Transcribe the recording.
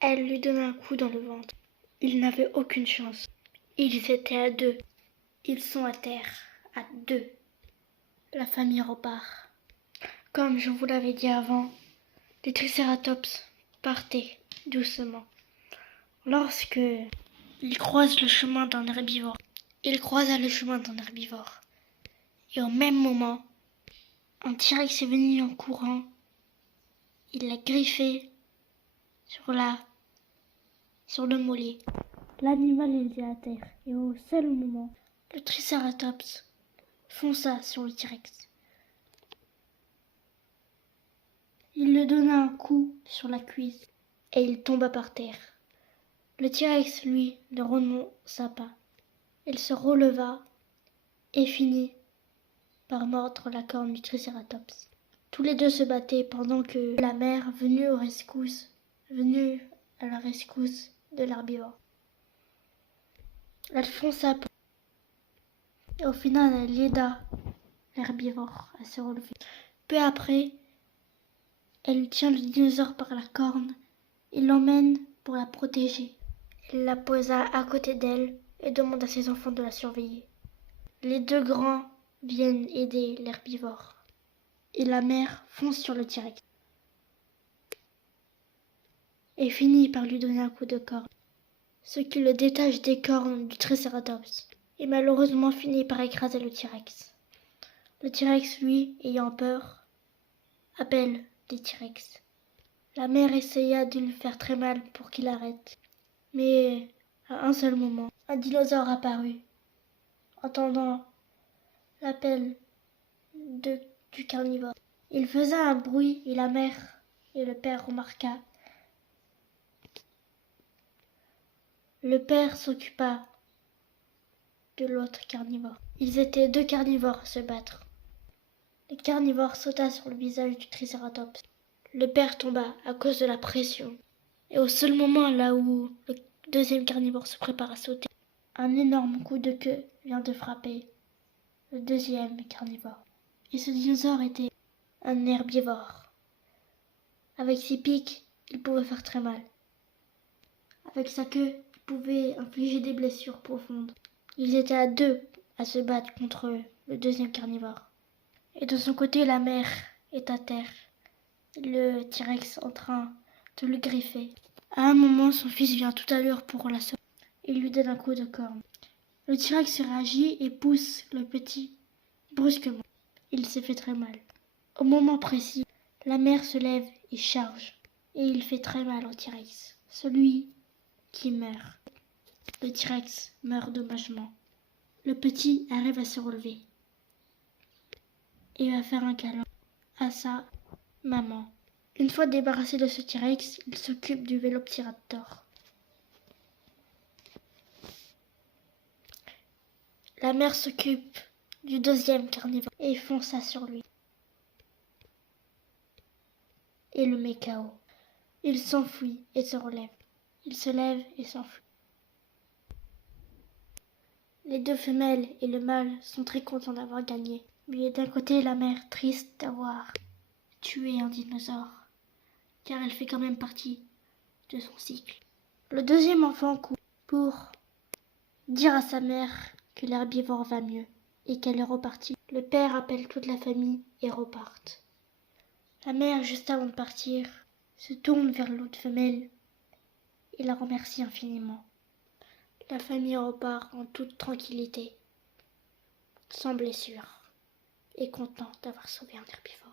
Elle lui donna un coup dans le ventre. Il n'avait aucune chance. Ils étaient à deux. Ils sont à terre, à deux. La famille repart. Comme je vous l'avais dit avant, les tricératops partaient doucement. Lorsque ils croisent le chemin d'un herbivore, il croisa le chemin d'un herbivore. Et au même moment, un T-Rex est venu en courant. Il l'a griffé sur le mollet. L'animal était à terre. Et au seul moment, le Triceratops fonça sur le T-Rex. Il lui donna un coup sur la cuisse et il tomba par terre. Le T-Rex, lui, ne renonça pas. Il se releva et finit par mordre la corne du Triceratops. Tous les deux se battaient pendant que la mère, venue à la rescousse de l'herbivore. Elle fonça et au final elle aida l'herbivore à se relever. Peu après, elle tient le dinosaure par la corne et l'emmène pour la protéger. Elle la posa à côté d'elle et demande à ses enfants de la surveiller. Les deux grands viennent aider l'herbivore et la mère fonce sur le T-Rex et finit par lui donner un coup de corne, ce qui le détache des cornes du Triceratops et malheureusement finit par écraser le T-Rex. Le T-Rex, lui, ayant peur, appelle des T-Rex. La mère essaya de lui faire très mal pour qu'il arrête, mais à un seul moment, un dinosaure apparut, entendant l'appel du carnivore. Il faisait un bruit et la mère et le père remarqua. Le père s'occupa de l'autre carnivore. Ils étaient deux carnivores à se battre. Le carnivore sauta sur le visage du Triceratops. Le père tomba à cause de la pression. Et au seul moment là où le deuxième carnivore se prépare à sauter, un énorme coup de queue vient de frapper le deuxième carnivore. Et ce dinosaure était un herbivore. Avec ses pics, il pouvait faire très mal. Avec sa queue, il pouvait infliger des blessures profondes. Ils étaient à deux à se battre contre le deuxième carnivore. Et de son côté, la mère est à terre. Le T-Rex en train de le griffer. À un moment, son fils vient tout à l'heure pour la sauver. Il lui donne un coup de corne. Le T-Rex réagit et pousse le petit brusquement. Il s'est fait très mal. Au moment précis, la mère se lève et charge. Et il fait très mal au T-Rex. Celui qui meurt. Le T-Rex meurt dommagement. Le petit arrive à se relever et va faire un câlin à sa maman. Une fois débarrassé de ce T-Rex, il s'occupe du Vélociraptor. La mère s'occupe du deuxième carnivore et fonça sur lui et le met KO. Il s'enfuit et se relève. Il se lève et s'enfuit. Les deux femelles et le mâle sont très contents d'avoir gagné. Mais d'un côté, la mère triste d'avoir tué un dinosaure, car elle fait quand même partie de son cycle. Le deuxième enfant court pour dire à sa mère que l'herbivore va mieux et qu'elle est repartie. Le père appelle toute la famille et repartent. La mère, juste avant de partir, se tourne vers l'autre femelle et la remercie infiniment. La famille repart en toute tranquillité, sans blessure, et content d'avoir sauvé un herbivore.